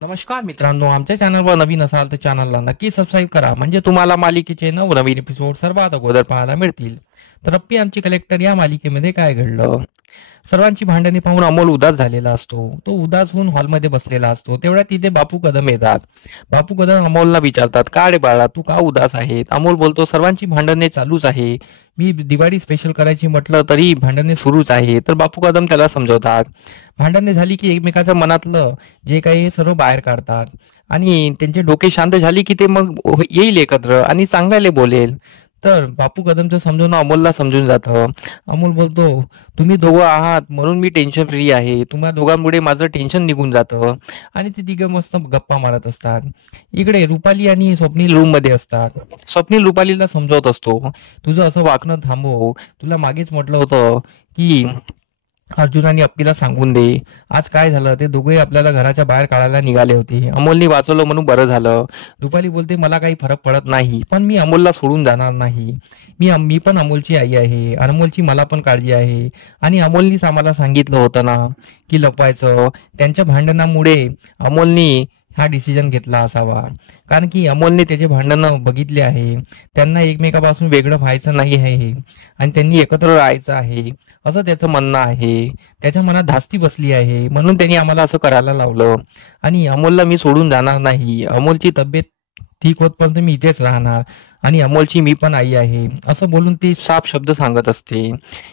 नमस्कार मित्रांनो, आमच्या चॅनलवर नवीन असाल तर चॅनलला नक्की सबस्क्राईब करा, म्हणजे तुम्हाला मालिकेचे नवनवीन एपिसोड सर्वात अगोदर पाहायला मिळतील. तर रप्पी आमची कलेक्टर या मालिकेमध्ये काय घडलं? सर्वांची भांडणे पाहून अमोल उदास झालेला असतो. तो उदास होऊन हॉलमध्ये बसलेला असतो. तेवढ्या तिथे बापू कदम येतात. बापू कदम अमोलला विचारतात, का रे बाळा, तू का उदास आहे? अमोल बोलतो, सर्वांची भांडणे चालूच आहे. मी दिवाळी स्पेशल करायची म्हटलं तरी भांडणे सुरूच आहे. तर बापू कदम त्याला समजवतात. भांडणे झाली की एकमेकाच्या मनातलं जे काही आहे सर्व बाहेर काढतात आणि त्यांचे डोके शांत झाली की ते मग येईल एकत्र आणि चांगल्याने बोलेल. तर बापू कदमचं समजवणं अमोलला समजून जातं. अमोल बोलतो, तुम्ही दोघं आहात म्हणून मी टेन्शन फ्री आहे. तुम्हा दोघांमुळे माझं टेन्शन निघून जातं. आणि ते तिघं मस्त गप्पा मारत असतात. इकडे रुपाली आणि स्वप्नील रूम मध्ये असतात. स्वप्नील रुपालीला समजवत असतो, तुझं असं वागणं थांबव. तुला मागेच म्हटलं होतं की अर्जुन आणि अप्पीला सांगून दे. आज काय झालं, ते दोघे आपल्याला घराच्या बाहेर काढायला निघाले होते. अमोलनी वाचवलं म्हणून बरं झालं. रुपाली बोलते, मला काही फरक पडत नाही, पण मी अमोलला सोडून जाणार नाही. मी पण अमोलची आई आहे. अमोलची मला पण काळजी आहे. आणि अमोलनीच आम्हाला सांगितलं होतं ना की लपवायचं. त्यांच्या भांडणामुळे अमोलनी हा डिसिजन घेतला असावा, कारण की अमोलने त्याचे भांडणं बघितले आहे. त्यांना एकमेकापासून वेगळं व्हायचं नाही आहे आणि त्यांनी एकत्र राहायचं आहे, असं त्याचं म्हणणं आहे. त्याच्या मनात धास्ती बसली आहे, म्हणून त्यांनी आम्हाला असं करायला लावलं. आणि अमोलला मी सोडून जाणार नाही. अमोलची तब्येत ठीक होतपर्यंत मी इथेच राहणार आणि अमोलची मी पण आई आहे, असं बोलून ती साफ शब्द सांगत असते.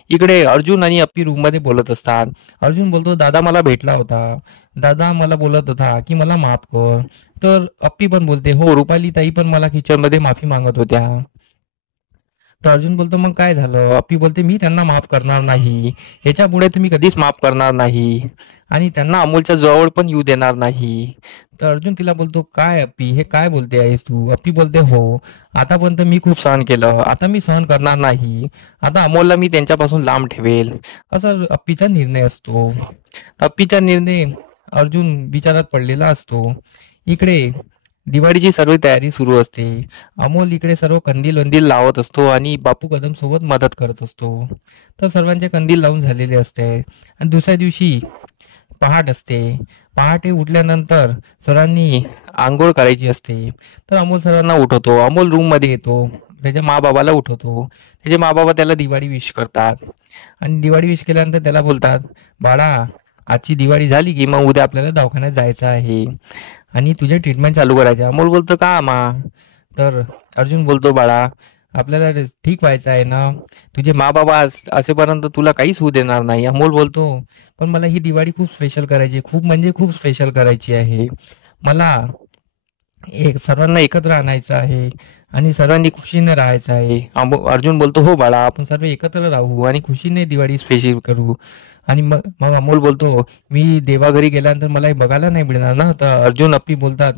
इकडे अर्जुन आणि अप्पी रूम मध्ये बोलत असतात. अर्जुन बोलतो, दादा मला भेटला होता. दादा मला बोलत होता की मला माफ कर. तर अप्पी पण बोलते, हो रुपाली ताई पण मला किचन मध्ये माफी मागत होत्या. तर अर्जुन बोलतो, मग काय झालं? अप्पी बोलते, मी त्यांना माफ करणार नाही. ह्याच्यापुढे तुम्ही कधीच माफ करणार नाही आणि त्यांना अमोलच्या जवळ पण येऊ देणार नाही. तर अर्जुन तिला बोलतो, काय अप्पी, हे काय बोलते आहेस तू? अप्पी बोलते, हो, आतापर्यंत मी खूप सहन केलं, आता मी सहन करणार नाही. आता अमोलला मी त्यांच्यापासून लांब ठेवेल, असा अप्पीचा निर्णय असतो. अप्पीचा निर्णय अर्जुन विचारात पडलेला असतो. इकडे दिवाळीची सर्व तयारी सुरू असते. अमोल इकडे सर्व कंदील वंदील लावत असतो आणि बापू कदम सोबत मदत करत असतो. तर सर्वांचे कंदील लावून झालेले असते आणि दुसऱ्या दिवशी पहाट असते. पहाटे उठल्यानंतर सर्वांनी आंघोळ करायची असते. तर अमोल सर्वांना उठवतो. अमोल रूम मध्ये येतो, त्याच्या माबाबाला उठवतो. त्याचे माबाबा त्याला दिवाळी विश करतात आणि दिवाळी विश केल्यानंतर त्याला बोलतात, बाळा, आजची दिवाळी झाली की मग उद्या आपल्याला दवाखान्यात जायचं आहे आणि तुझे ट्रीटमेंट चालू करायचे. अमोल बोलतो, का मा? तर अर्जुन बोलतो, बाळा, आपल्याला ठीक व्हायचं आहे ना. तुझे मा बाबा असेपर्यंत तुला काहीच होऊ देणार नाही. अमोल बोलतो, पण मला ही दिवाळी खूप स्पेशल करायची, खूप म्हणजे खूप स्पेशल करायची आहे. मला एक सर्वांना एकत्र आणायचं आहे आणि सर्वांनी खुशीने राहायचं आहे. अर्जुन बोलतो, हो बाळा, आपण सर्व एकत्र राहू आणि खुशीने दिवाळी स्पेशल करू. आणि मग मग अमोल बोलतो, मी देवाघरी गेल्यानंतर मला हे बघायला नाही मिळणार ना. तर अर्जुन अप्पी बोलतात,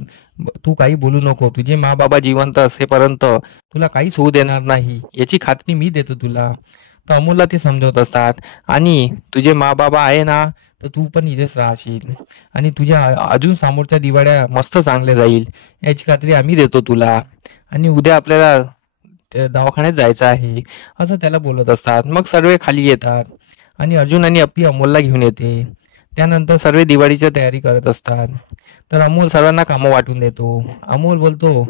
तू काही बोलू नको. तुझे मा बाबा जिवंत असेपर्यंत तुला काहीच होऊ देणार नाही, याची खात्री मी देतो तुला. तर अमोलला ते समजवत असतात. आणि तुझे मा बाबा आहे ना, तर तू पण इथेच राहशील आणि तुझ्या अजून समोरच्या दिवाळ्या मस्त चांगल्या जाईल, याची खात्री आम्ही देतो तुला. आणि उद्या आपल्याला दवाखान्यात जायचं आहे, असं त्याला बोलत असतात. मग सर्व खाली येतात आणि अर्जुन आणि अप्पी अमोलला घेऊन येते. त्यानंतर सर्व दिवाळीची तयारी करत असतात. तर अमोल सर्वांना कामं वाटून देतो. अमोल बोलतो,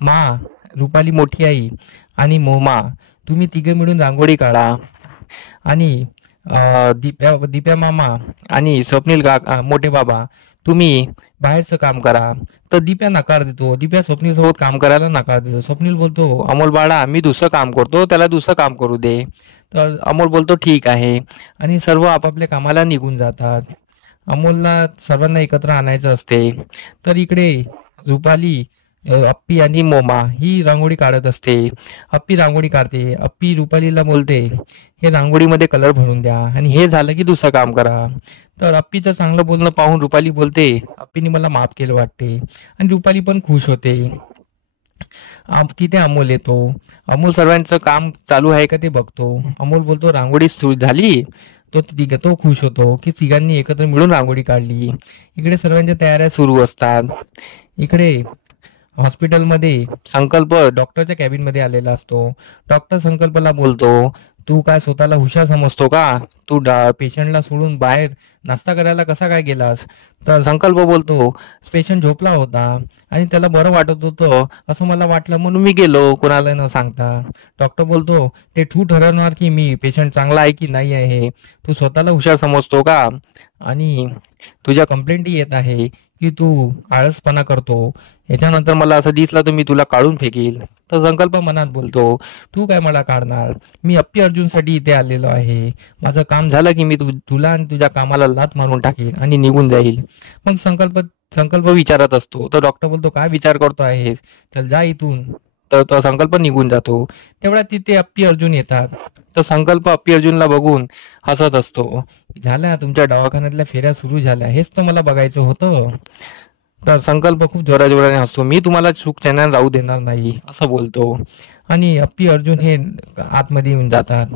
मा, रुपाली मोठी आई आणि मोमा, तुम्ही तिघे मिळून रांगोळी काढा आणि दिप्या मामा आणि स्वप्नील मोठे बाबा, तुम्ही बाहेरचं काम करा. तर दिप्या नकार देतो. दिप्या स्वप्नील सोबत काम करायला नकार देतो. स्वप्नील बोलतो, अमोल बाळा, मी दुसरं काम करतो, त्याला दुसरं काम करू दे. तर अमोल बोलतो, ठीक आहे. आणि सर्व आपापल्या कामाला निघून जातात. अमोलला सर्वांना एकत्र आणायचं असते. तर इकडे रुपाली, अप्पी आणि मोमा ही रांगोळी काढत असते. अप्पी रांगोळी काढते. अप्पी रुपालीला बोलते, हे रांगोळीमध्ये कलर भरून द्या आणि हे झालं की दुसरं काम करा. तर अप्पीचं चांगलं बोलणं पाहून रुपाली बोलते, अप्पीने मला माफ केलं वाटते. आणि रुपाली पण खुश होते. तिथे अमोल येतो. अमोल सर्वांचं काम चालू आहे का ते बघतो. अमोल बोलतो, रांगोळी सुरू झाली. तो खुश होतो की तिघांनी एकत्र मिळून रांगोळी काढली. इकडे सर्वांच्या तयाऱ्या सुरू असतात. इकडे हॉस्पिटलमध्ये संकल्प डॉक्टरच्या कॅबिन मध्ये आलेला असतो. डॉक्टर संकल्पला बोलतो, तू काय स्वतःला हुशार समजतो का? तू पेशंटला सोडून बाहेर नाश्ता करायला कसा काय गेलास? तर संकल्प बोलतो, पेशंट झोपला होता आणि त्याला बरं वाटत होतं असं मला वाटलं म्हणून मी गेलो कोणाला न सांगता. डॉक्टर बोलतो, ते तू ठरवणार की मी पेशंट चांगला आहे की नाही आहे. तू स्वतःला हुशार समजतो का? आणि तुझ्या कंप्लेंटही येत आहे की तू आळसपणा करतो. याच्यानंतर मला असं दिसलं तर मी तुला काढून फेकील. तर संकल्प मनात बोलतो, तू काय मला काढणार? मी अप्पी अर्जुनसाठी इथे आलेलो आहे. माझं काम झालं की मी तुला आणि तुझ्या कामाला लाथ मारून टाकेल आणि निघून जाईल. मग संकल्प विचारत असतो. तर डॉक्टर बोलतो, काय विचार करतो आहे? चल जा इथून. तर तो संकल्प निघून जातो. तेवढ्यात तिथे अप्पी अर्जुन येतात. तर संकल्प अप्पी अर्जुनला बघून हसत असतो. झाल्या तुमच्या दवाखान्यातल्या फेऱ्या सुरू झाल्या, हेच तर मला बघायचं होतं. तर संकल्प खूप जोराजोराने हसतो. मी तुम्हाला सुख चैन राहू देणार नाही असं बोलतो. आणि अप्पी अर्जुन हे आतमध्ये येऊन जातात.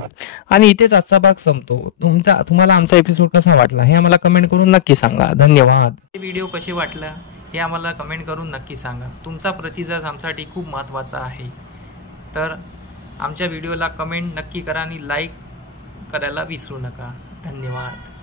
आणि इथेच आजचा भाग संपतो. तुम्हाला आमचा एपिसोड कसा वाटला हे आम्हाला कमेंट करून नक्की सांगा. धन्यवाद. व्हिडिओ कसे वाटला हे आम्हाला कमेंट करून नक्की सांगा. तुमचा प्रतिसाद आमच्यासाठी खूप महत्त्वाचा आहे. तर आमच्या व्हिडिओला कमेंट नक्की करा आणि लाईक करायला विसरू नका. धन्यवाद.